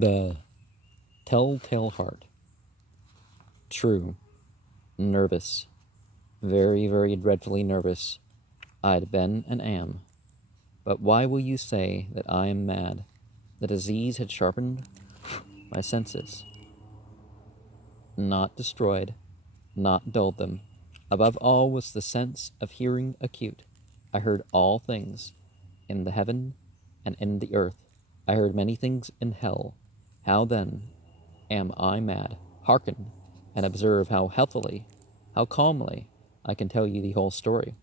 The Telltale Heart. True. Nervous. Very, very dreadfully nervous. I'd been and am. But why will you say that I am mad? The disease had sharpened my senses. Not destroyed, not dulled them. Above all was the sense of hearing acute. I heard all things, in the heaven and in the earth. I heard many things in hell. How then am I mad? Hearken, and observe how healthily, how calmly I can tell you the whole story.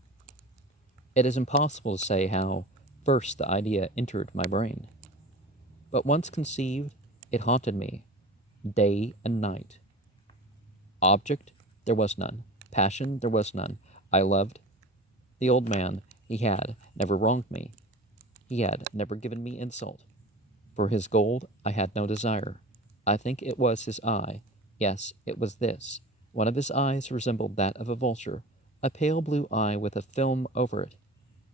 It is impossible to say how first the idea entered my brain. But once conceived, it haunted me, day and night. Object, there was none. Passion, there was none. I loved the old man. He had never wronged me. He had never given me insult. For his gold I had no desire. I think it was his eye. Yes, it was this. One of his eyes resembled that of a vulture, a pale blue eye with a film over it.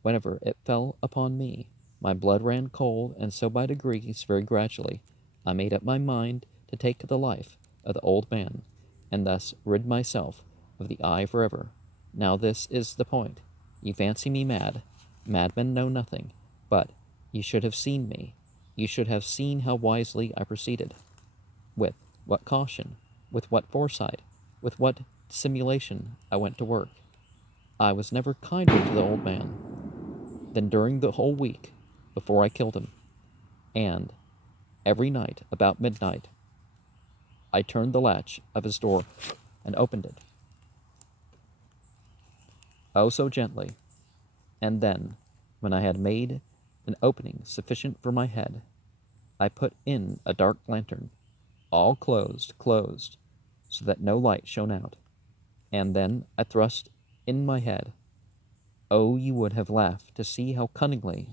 Whenever it fell upon me, my blood ran cold, and so by degrees, very gradually, I made up my mind to take the life of the old man, and thus rid myself of the eye forever. Now this is the point. You fancy me mad. Madmen know nothing. But you should have seen me. You should have seen how wisely I proceeded. With what caution, with what foresight, with what dissimulation I went to work. I was never kinder to the old man than during the whole week before I killed him. And every night about midnight, I turned the latch of his door and opened it. Oh, so gently. And then, when I had made an opening sufficient for my head, I put in a dark lantern, all closed, so that no light shone out. And then I thrust in my head. Oh, you would have laughed to see how cunningly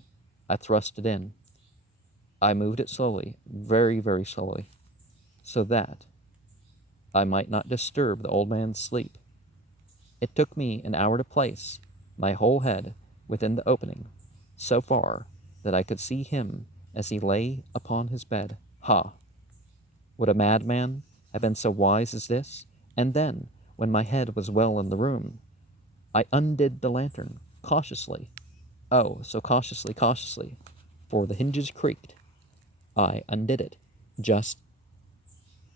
I thrust it in. I moved it slowly, very, very slowly, so that I might not disturb the old man's sleep. It took me an hour to place my whole head within the opening, so far that I could see him as he lay upon his bed. Ha! Would a madman have been so wise as this? And then, when my head was well in the room, I undid the lantern, cautiously. Oh, so cautiously, for the hinges creaked. I undid it, just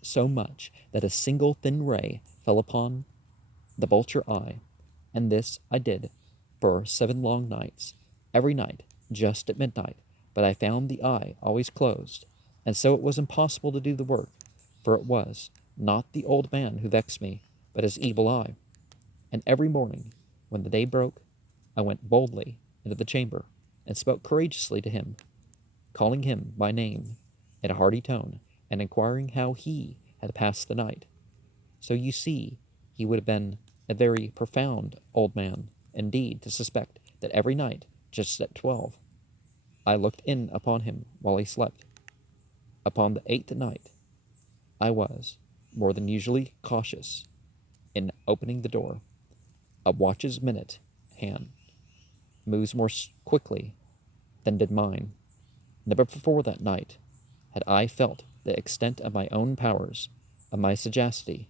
so much that a single thin ray fell upon the vulture eye, and this I did for 7 long nights, every night, just at midnight. But I found the eye always closed, and so it was impossible to do the work, for it was not the old man who vexed me, but his evil eye. And every morning, when the day broke, I went boldly into the chamber, and spoke courageously to him, calling him by name in a hearty tone, and inquiring how he had passed the night. So you see, he would have been a very profound old man, indeed, to suspect that every night, just at 12, I looked in upon him while he slept. Upon the 8th night, I was more than usually cautious in opening the door. A watch's minute hand moves more quickly than did mine. Never before that night had I felt the extent of my own powers, of my sagacity.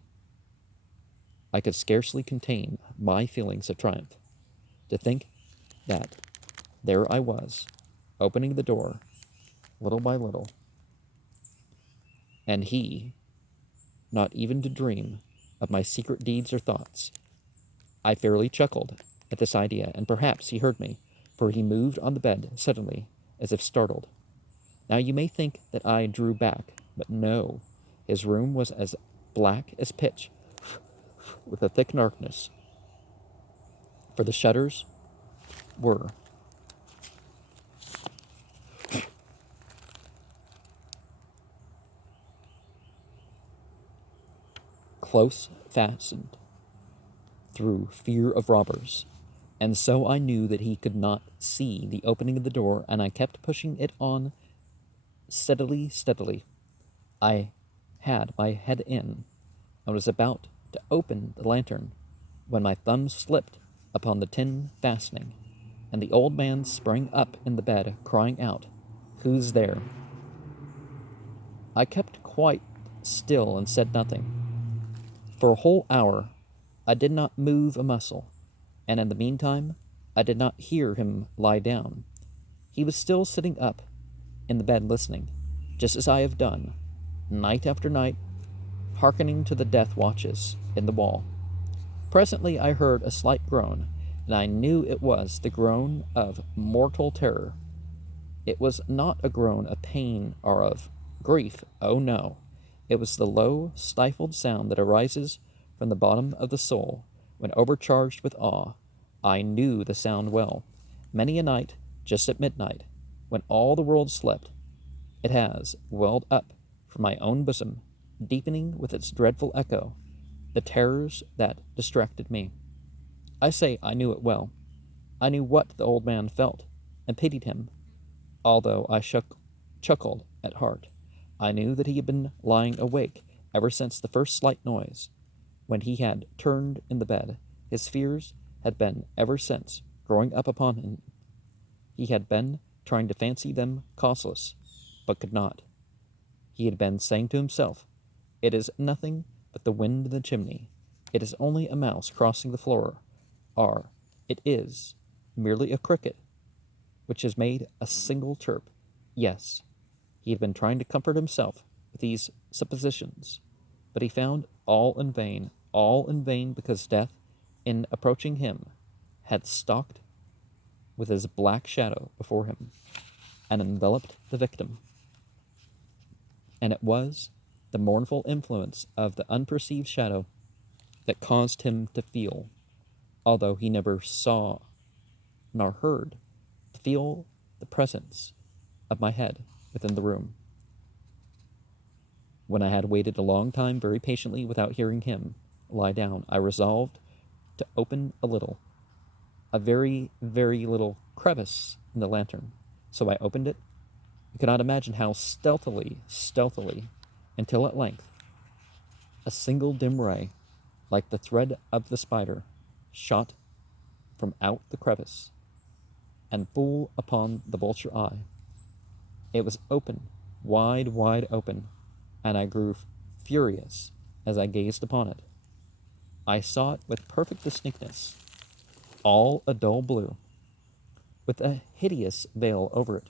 I could scarcely contain my feelings of triumph. To think that there I was, opening the door, little by little, and he, not even to dream of my secret deeds or thoughts. I fairly chuckled at this idea, and perhaps he heard me, for he moved on the bed suddenly, as if startled. Now you may think that I drew back, but no. His room was as black as pitch, with a thick darkness, for the shutters were close fastened through fear of robbers. And so I knew that he could not see the opening of the door, and I kept pushing it on steadily. I had my head in, and was about to open the lantern, when my thumb slipped upon the tin fastening, and the old man sprang up in the bed, crying out, "Who's there?" I kept quite still and said nothing. For a whole hour I did not move a muscle, and in the meantime I did not hear him lie down. He was still sitting up in the bed listening, just as I have done, night after night, hearkening to the death watches in the wall. Presently I heard a slight groan, and I knew it was the groan of mortal terror. It was not a groan of pain or of grief, oh no. It was the low, stifled sound that arises from the bottom of the soul when overcharged with awe. I knew the sound well. Many a night, just at midnight, when all the world slept, it has welled up from my own bosom, deepening with its dreadful echo the terrors that distracted me. I say I knew it well. I knew what the old man felt, and pitied him, although I chuckled at heart. I knew that he had been lying awake ever since the first slight noise, when he had turned in the bed. His fears had been ever since growing up upon him. He had been trying to fancy them causeless, but could not. He had been saying to himself, "It is nothing but the wind in the chimney. It is only a mouse crossing the floor, or it is merely a cricket which has made a single chirp." Yes, he had been trying to comfort himself with these suppositions, but he found all in vain, because death, in approaching him, had stalked with his black shadow before him, and enveloped the victim. And it was the mournful influence of the unperceived shadow that caused him to feel, although he never saw nor heard, to feel the presence of my head within the room. When I had waited a long time very patiently without hearing him lie down, I resolved to open a very, very little crevice in the lantern. So I opened it. You cannot imagine how stealthily, until at length a single dim ray, like the thread of the spider, shot from out the crevice and full upon the vulture eye. It was open, wide open, and I grew furious as I gazed upon it. I saw it with perfect distinctness, all a dull blue, with a hideous veil over it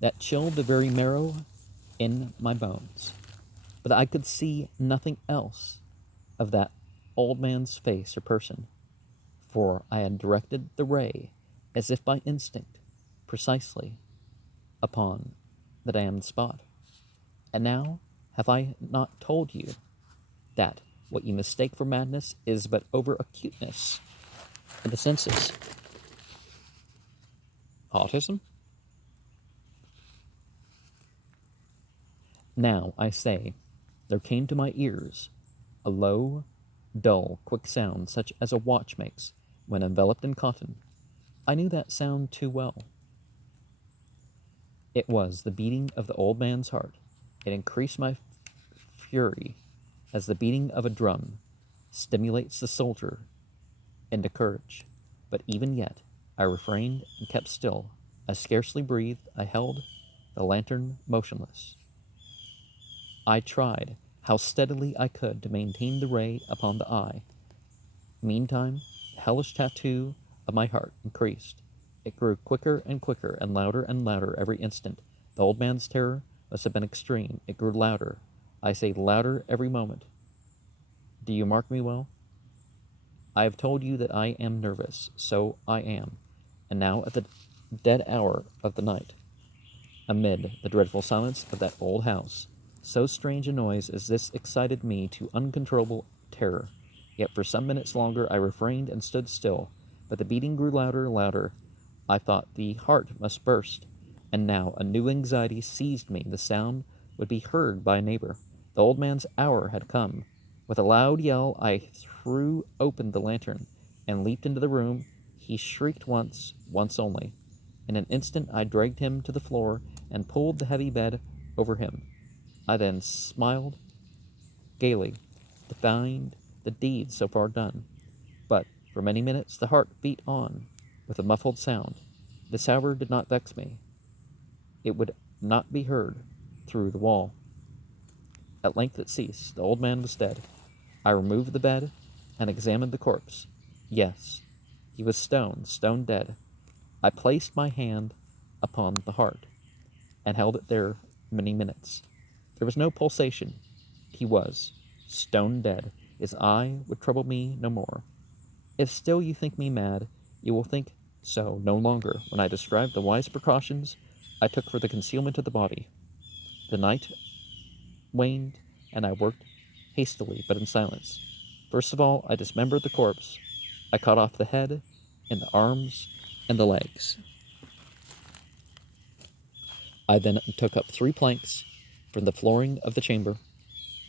that chilled the very marrow in my bones. But I could see nothing else of that old man's face or person, for I had directed the ray, as if by instinct, precisely upon the damned spot. And now have I not told you that what you mistake for madness is but over acuteness of the senses? Autism? Now, I say, there came to my ears a low, dull, quick sound, such as a watch makes when enveloped in cotton. I knew that sound too well. It was the beating of the old man's heart. It increased my fury as the beating of a drum stimulates the soldier into courage. But even yet, I refrained and kept still. I scarcely breathed. I held the lantern motionless. I tried how steadily I could to maintain the ray upon the eye. Meantime, the hellish tattoo of my heart increased. It grew quicker and quicker, and louder every instant. The old man's terror must have been extreme. It grew louder. I say louder every moment. Do you mark me well? I have told you that I am nervous. So I am. And now at the dead hour of the night, amid the dreadful silence of that old house, so strange a noise as this excited me to uncontrollable terror. Yet for some minutes longer I refrained and stood still, but the beating grew louder. I thought the heart must burst, and now a new anxiety seized me. The sound would be heard by a neighbor. The old man's hour had come. With a loud yell I threw open the lantern and leaped into the room. He shrieked once only. In an instant I dragged him to the floor and pulled the heavy bed over him. I then smiled gaily to find the deed so far done. But for many minutes the heart beat on with a muffled sound. This, however, did not vex me. It would not be heard, through the wall. At length it ceased. The old man was dead. I removed the bed and examined the corpse. Yes, he was stone dead. I placed my hand upon the heart and held it there many minutes. There was no pulsation. He was stone dead. His eye would trouble me no more. If still you think me mad, you will think so no longer when I describe the wise precautions I took for the concealment of the body. The night waned, and I worked hastily but in silence. First of all, I dismembered the corpse. I cut off the head and the arms and the legs. I then took up 3 planks from the flooring of the chamber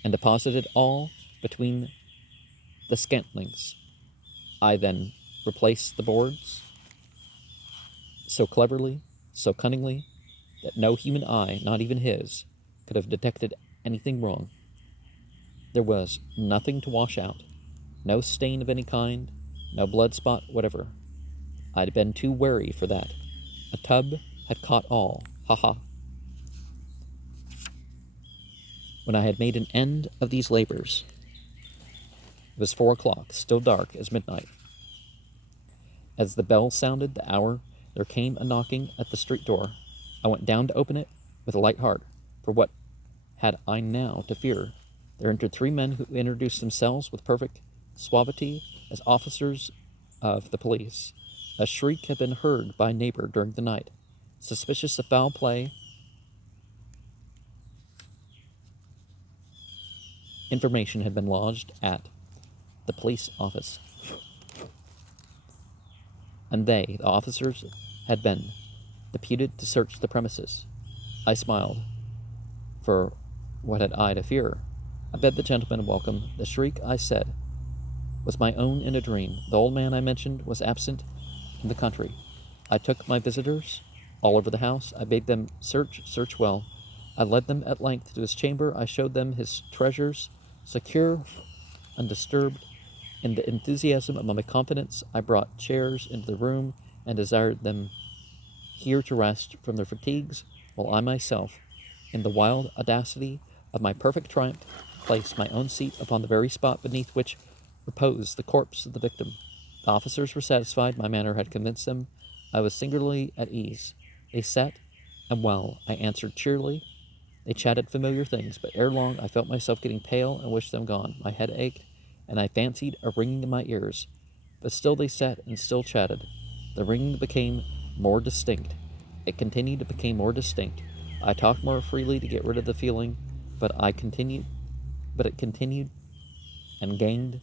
and deposited all between the scantlings. I then replaced the boards so cleverly, so cunningly, that no human eye, not even his, could have detected anything wrong. There was nothing to wash out, no stain of any kind, no blood spot whatever. I'd been too wary for that. A tub had caught all. Ha ha. When I had made an end of these labors, it was 4 o'clock, still dark as midnight. As the bell sounded the hour, there came a knocking at the street door. I went down to open it with a light heart, for what had I now to fear? There entered 3 men who introduced themselves with perfect suavity as officers of the police. A shriek had been heard by a neighbor during the night. Suspicious of foul play, information had been lodged at the police office, and they, the officers, had been deputed to search the premises. I smiled, for what had I to fear? I bade the gentleman welcome. The shriek, I said, was my own in a dream. The old man I mentioned was absent in the country. I took my visitors all over the house. I bade them search well. I led them at length to his chamber. I showed them his treasures, secure, undisturbed. In the enthusiasm of my confidence, I brought chairs into the room and desired them here to rest from their fatigues, while I myself, in the wild audacity of my perfect triumph, placed my own seat upon the very spot beneath which reposed the corpse of the victim. The officers were satisfied. My manner had convinced them. I was singularly at ease. They sat, and while I answered cheerily, they chatted familiar things, but ere long I felt myself getting pale and wished them gone. My head ached, and I fancied a ringing in my ears. But still they sat and still chatted. The ringing became more distinct. It became more distinct. I talked more freely to get rid of the feeling, but it continued and gained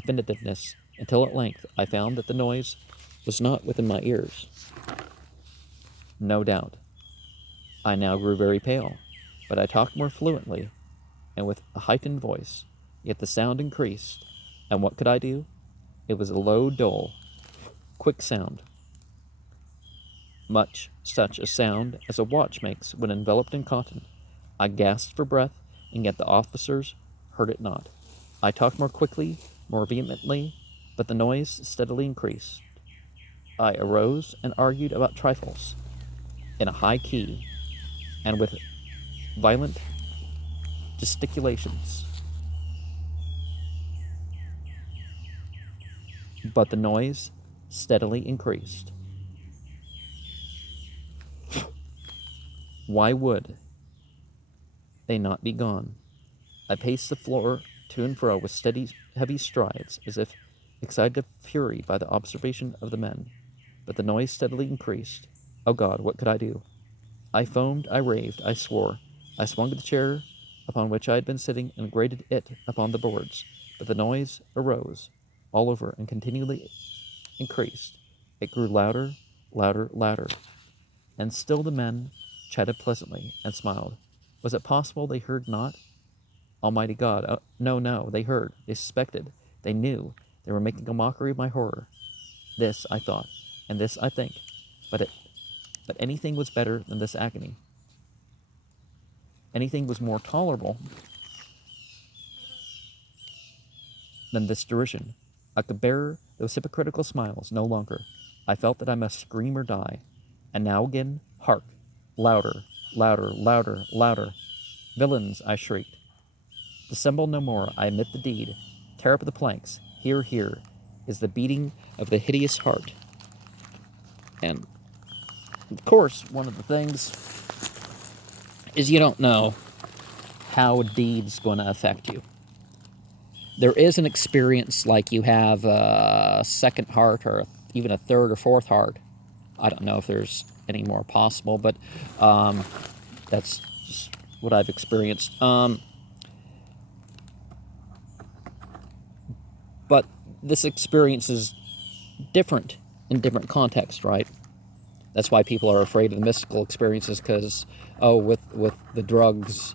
definitiveness until at length I found that the noise was not within my ears. No doubt. I now grew very pale, but I talked more fluently and with a heightened voice, yet the sound increased, and what could I do? It was a low, dull, quick sound, much such a sound as a watch makes when enveloped in cotton. I gasped for breath, and yet the officers heard it not. I talked more quickly, more vehemently, but the noise steadily increased. I arose and argued about trifles in a high key and with violent gesticulations. But the noise steadily increased. Why would they not be gone? I paced the floor to and fro with steady, heavy strides, as if excited to fury by the observation of the men. But the noise steadily increased. Oh God, what could I do? I foamed, I raved, I swore. I swung the chair upon which I had been sitting and grated it upon the boards. But the noise arose all over and continually increased. It grew louder, louder, louder. And still the men chatted pleasantly and smiled. Was it possible they heard not? Almighty God, no, they heard, they suspected, they knew, they were making a mockery of my horror. This I thought, and this I think, but anything was better than this agony. Anything was more tolerable than this derision. I could bear those hypocritical smiles no longer. I felt that I must scream or die. And now again, hark! Louder, louder, louder, louder. Villains, I shrieked. Dissemble no more, I admit the deed. Tear up the planks. Here, here is the beating of the hideous heart. And, of course, one of the things is you don't know how a deed's going to affect you. There is an experience like you have a second heart or even a third or fourth heart. I don't know if there's any more possible, but that's just what I've experienced. But this experience is different in different contexts, right? That's why people are afraid of the mystical experiences, because, with the drugs,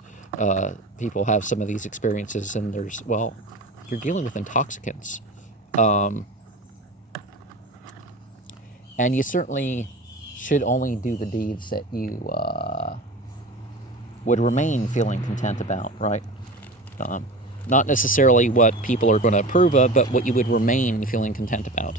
people have some of these experiences, and you're dealing with intoxicants. And you certainly should only do the deeds that you would remain feeling content about, right? Not necessarily what people are going to approve of, but what you would remain feeling content about.